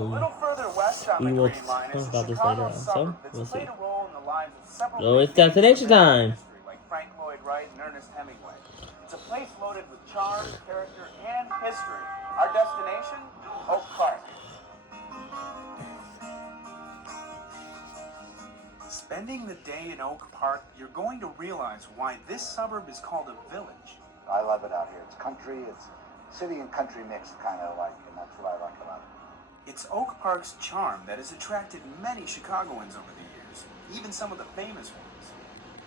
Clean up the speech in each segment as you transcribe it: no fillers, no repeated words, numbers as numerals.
A little further west on we the will Green Line is talk a about this later Chicago on. So suburb that's we'll see. played a role in the lives of several So it's big names destination from American time. history, like Frank Lloyd Wright and Ernest Hemingway. It's a place loaded with charm, character, and history. Our destination, Oak Park. Spending the day in Oak Park, you're going to realize why this suburb is called a village. I love it out here. It's country, it's city and country mixed kind of like, and that's what I like about it. It's Oak Park's charm that has attracted many Chicagoans over the years, even some of the famous ones.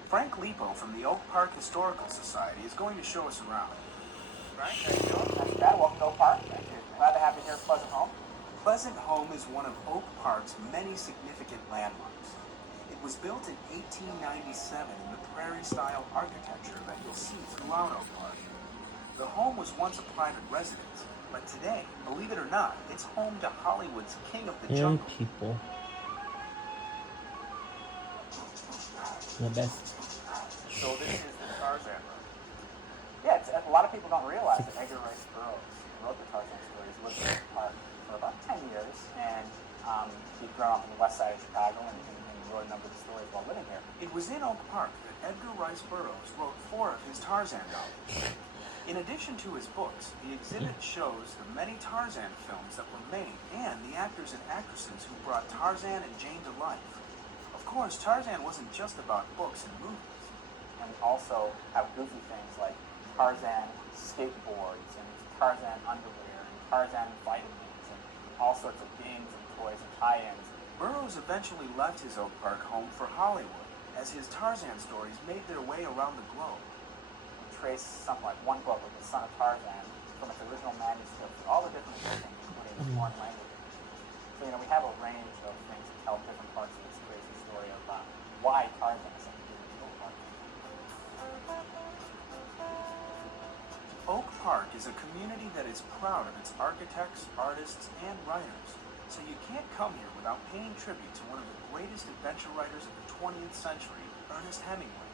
Frank Lipo from the Oak Park Historical Society is going to show us around. Frank, how you doing? Not bad. Welcome to Oak Park. Thank you. Glad to have you here at Pleasant Home. Pleasant Home is one of Oak Park's many significant landmarks. It was built in 1897 in the prairie-style architecture that you'll see throughout Oak Park. The home was once a private residence, but today, believe it or not, it's home to Hollywood's King of the Young Jungle. people. The best. So this is the Tarzan Road. Yeah, a lot of people don't realize that Edgar Rice Burroughs wrote the Tarzan stories, lived in Oak Park for about 10 years, and he'd grown up on the west side of Chicago and wrote a number of the stories while living here. It was in Oak Park that Edgar Rice Burroughs wrote 4 of his Tarzan novels. In addition to his books, the exhibit shows the many Tarzan films that were made and the actors and actresses who brought Tarzan and Jane to life. Of course, Tarzan wasn't just about books and movies. And we also have goofy things like Tarzan skateboards and Tarzan underwear and Tarzan vitamins and all sorts of games and toys and tie-ins. Burroughs eventually left his Oak Park home for Hollywood as his Tarzan stories made their way around the globe. We trace something like one book with the son of Tarzan from its original manuscript to all the different editions, including the foreign languages. So, we have a range of things that tell different parts of this crazy story of why Tarzan is such a good Oak Park. Oak Park is a community that is proud of its architects, artists, and writers. So you can't come here without paying tribute to one of the greatest adventure writers of the 20th century, Ernest Hemingway.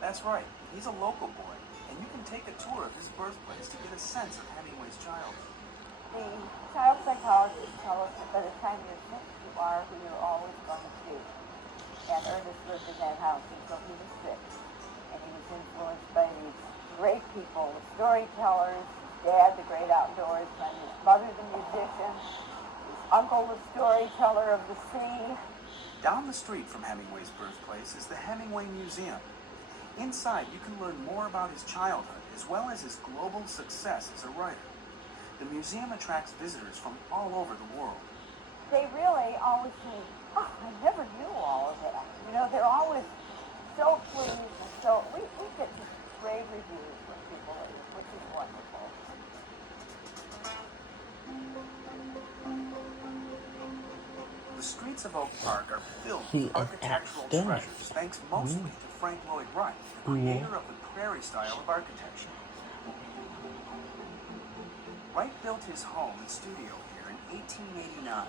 That's right, he's a local boy, and you can take a tour of his birthplace to get a sense of Hemingway's childhood. The child psychologists tell us that by the time you're 6, you are who you're always going to be. And Ernest lived in that house until he was 6. And he was influenced by these great people, the storytellers, his dad, the great outdoorsman, his mother, the musician, uncle, the storyteller of the sea. Down the street from Hemingway's birthplace is the Hemingway Museum. Inside, you can learn more about his childhood, as well as his global success as a writer. The museum attracts visitors from all over the world. They really always say, oh, I never knew all of that. They're always so pleased and so, we get just rave reviews from people, which is wonderful. The streets of Oak Park are filled He with is architectural outstanding. treasures, thanks mostly to Frank Lloyd Wright, the creator of the prairie style of architecture. Wright built his home and studio here in 1889.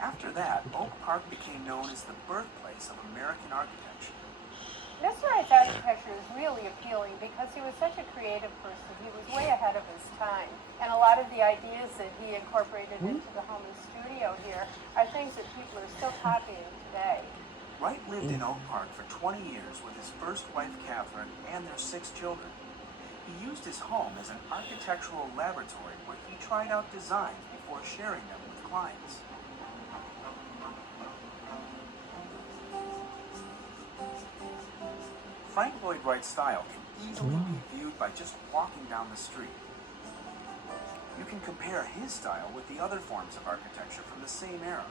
After that, Oak Park became known as the birthplace of American architecture. Mr. Wright's architecture is really appealing because he was such a creative person. He was way ahead of his time. And a lot of the ideas that he incorporated into the home and studio here are things that people are still copying today. Wright lived in Oak Park for 20 years with his first wife, Catherine, and their 6 children. He used his home as an architectural laboratory where he tried out designs before sharing them with clients. Frank Lloyd Wright's style can easily be viewed by just walking down the street. You can compare his style with the other forms of architecture from the same era.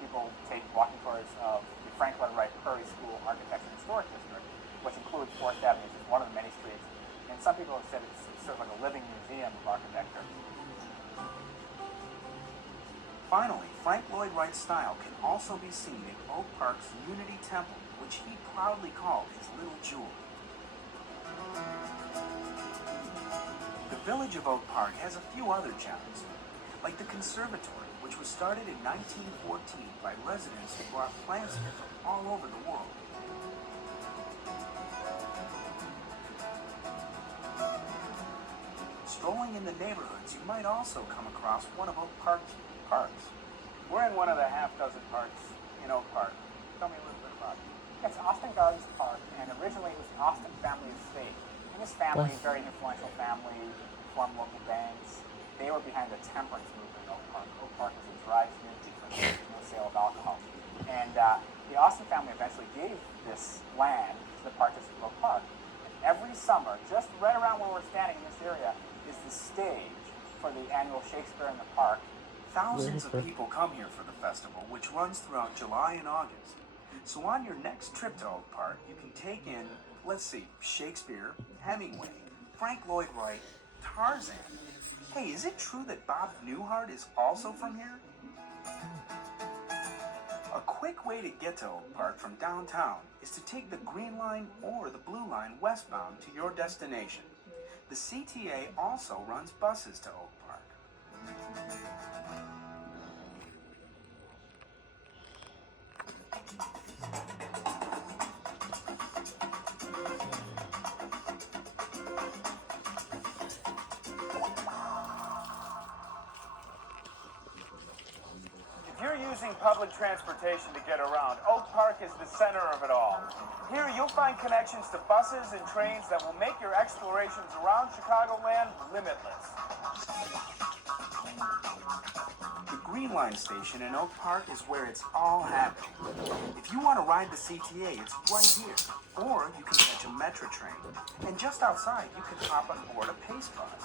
People take walking tours of the Frank Lloyd Wright Prairie School Architecture and Historic District, which includes 4th Avenue, which is one of the many streets. And some people have said it's sort of like a living museum of architecture. Finally, Frank Lloyd Wright's style can also be seen in Oak Park's Unity Temple, which he proudly called his little jewel. The village of Oak Park has a few other gems, like the conservatory, which was started in 1914 by residents who brought plants here from all over the world. Strolling in the neighborhoods, you might also come across one of Oak Park's parks. We're in one of the half dozen parks in Oak Park. Tell me a little bit about it. It's Austin Gardens Park, and originally it was the Austin family estate. And this family, very influential family, formed local banks. They were behind the temperance movement in Oak Park. Oak Park was a dry community for no sale of alcohol. And the Austin family eventually gave this land to the Park District of Oak Park. And every summer, just right around where we're standing in this area, is the stage for the annual Shakespeare in the Park. Thousands of people come here for the festival, which runs throughout July and August. So on your next trip to Oak Park, you can take in, let's see, Shakespeare, Hemingway, Frank Lloyd Wright, Tarzan. Hey, is it true that Bob Newhart is also from here? A quick way to get to Oak Park from downtown is to take the Green Line or the Blue Line westbound to your destination. The CTA also runs buses to Oak Park. If you're using public transportation to get around, Oak Park is the center of it all. Here you'll find connections to buses and trains that will make your explorations around Chicagoland limitless. The Green Line station in Oak Park is where it's all happening. If you want to ride the CTA, it's right here. Or you can catch a Metro train. And just outside, you can hop on board a Pace bus.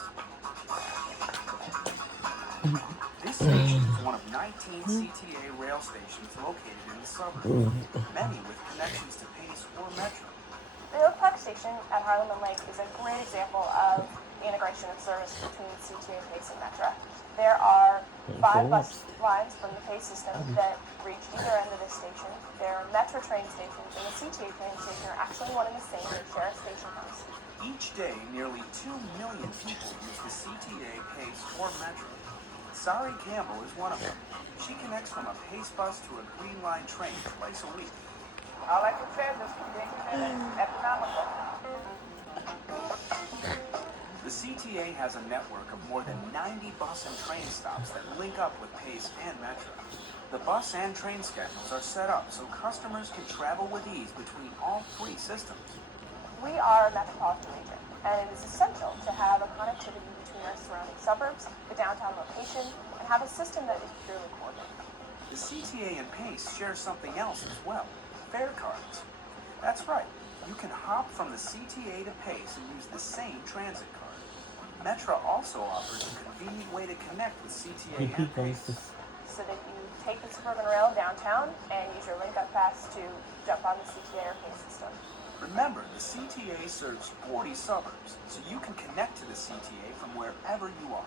This station is one of 19 CTA rail stations located in the suburbs, many with connections to Pace or Metro. The Oak Park station at Harlem and Lake is a great example of the integration of service between CTA, Pace, and Metro. There are 5 bus lines from the Pace system that reach either end of this station. There are Metro train stations, and the CTA train station are actually one and the same. They share a station house. Each day, nearly 2 million people use the CTA, Pace, or Metro. Sari Campbell is one of them. She connects from a Pace bus to a Green Line train twice a week. I like to say this convenient and economical. The CTA has a network of more than 90 bus and train stops that link up with Pace and Metro. The bus and train schedules are set up so customers can travel with ease between all 3 systems. We are a metropolitan region, and it is essential to have a connectivity between our surrounding suburbs, the downtown location, and have a system that is purely coordinated. The CTA and Pace share something else as well, fare cards. That's right, you can hop from the CTA to Pace and use the same transit card. Metro also offers a convenient way to connect with CTA and Pace. So that you take the Suburban Rail downtown and use your link-up pass to jump on the CTA or Pace system. Remember, the CTA serves 40 suburbs, so you can connect to the CTA from wherever you are.